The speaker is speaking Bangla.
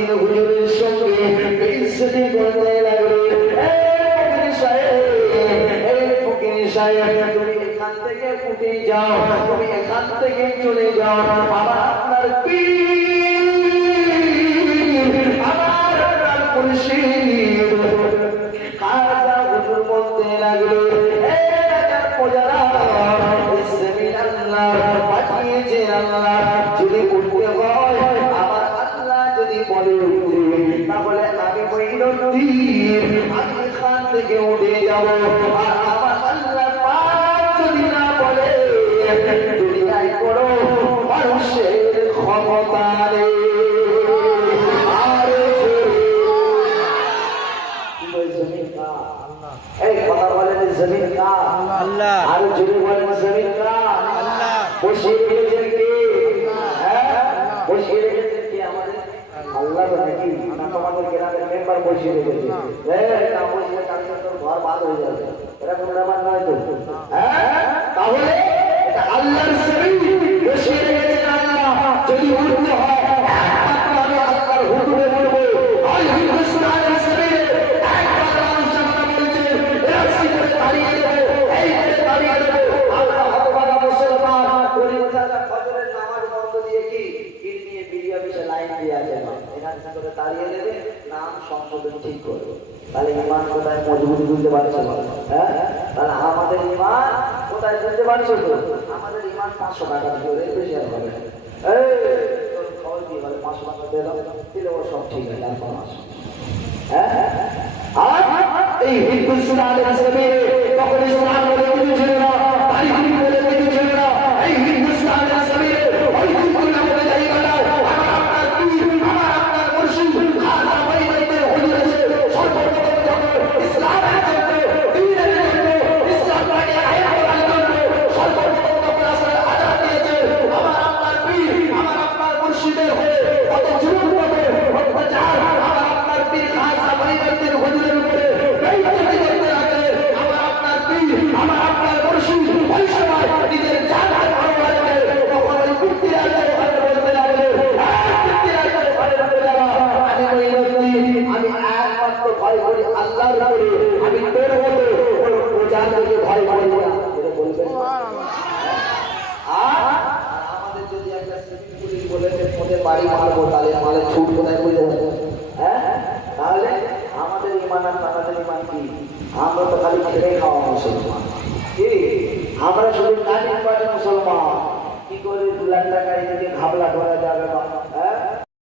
দিন হুজুরের সঙ্গে বেইজ্জতি করতে লাগলো। তুমি এখান থেকে উঠে যাও, তুমি এখান থেকে চলে যাও। আমার মুর্শিদ খাজা হুজুর বলতে লাগলো, পাঠিয়েছে আল্লাহ, যদি উঠতে হয় আমার আল্লাহ যদি বলে উঠতে, তাহলে আমি মঈনুদ্দিন আমি এখান থেকে উঠে যাব। আর আমার আল্লাহ পাক যদি না বলে, যদি তাই করো মানুষের ক্ষমতা নেই। এই কথা বলেন জমিন কা আল্লাহ, আর যদি বলেন জমিন কা আল্লাহ। বসিয়ে রেখেছেন কে? বসিয়ে রেখেছেন কে? আমাদের আল্লাহ নাকি না তোমাদের গ্রামের মেম্বার বসিয়ে রেখেছে? না বসিয়ে কালকে তোর ঘর বাদ হয়ে যাবে, এরকম ব্যাপার নয় তো। তাহলে এটা আল্লাহর জমিন, বসিয়ে রেখেছেন আল্লাহ। যদি উঠতে হয় একমাত্র আমি আল্লাহর হুকুমে বলবো। তাহলে ইমান কোথায় মজবুত বুঝতে পারছো? তাহলে আমাদের ইমান কোথায় বুঝতে পারছো তো? আমাদের ইমান 500 টাকা করে বেশি আর হবে। খবর দিয়ে বলে 500 টাকা দিয়ে দাও, দিলে ও সব ঠিক আছে। আর এই হিন্দুস্তান তখন ইসলাম বলে কিছু ছিল না, তারিখ বলে কিছু ছিল না। এই হিন্দুস্তানের জমিনে ওই হিন্দুরা বলে জায়গা না, আমার আপনার পীর, আমার আপনার মুর্শিদ খাজা মঈনুদ্দিন হুজুর এসে সর্বপ্রথম যখন ইসলামের জন্য, দ্বীনের জন্য, ইসলামকে আইন করার জন্য সর্বপ্রথম যখন আসলে আযান দিয়েছে, আমার আপনার পীর, আমার আপনার মুর্শিদের হয়ে কত জুলুম, কত অত্যাচার আমার আপনার পীর খাজা মঈনুদ্দিন হুজুরের উপরে বেইজ্জতি করতে লাগলে, আমার আপনার পীর, আমার আপনার মুর্শিদ ওই সময় নিজের জানার ভরবারে তখন ওই পিতৃরাজের ঘরে বলতে লাগলো, আমি মঈনুদ্দিন, আমি একমাত্র ভয় করি আল্লাহর উপরে, আমি তোর মতো প্রজার থেকে ভয় করি না। এটা বলবেন। আর আমাদের যদি একটা সিভিল পুলিশ বলে ওদের বাড়ি মারবো, তাহলে আমাদের ছুট কোথায় বুঝতে পারবো? তাহলে আমাদের ইমান আর তাদের ইমান কি? আমরা তো খালি খেলে খাওয়া মুসলমান, কি আমরা শুধু কাজে পারে মুসলমান। কি করে 2 লাখ টাকা এদিকে ঘাবলা করা যাবে?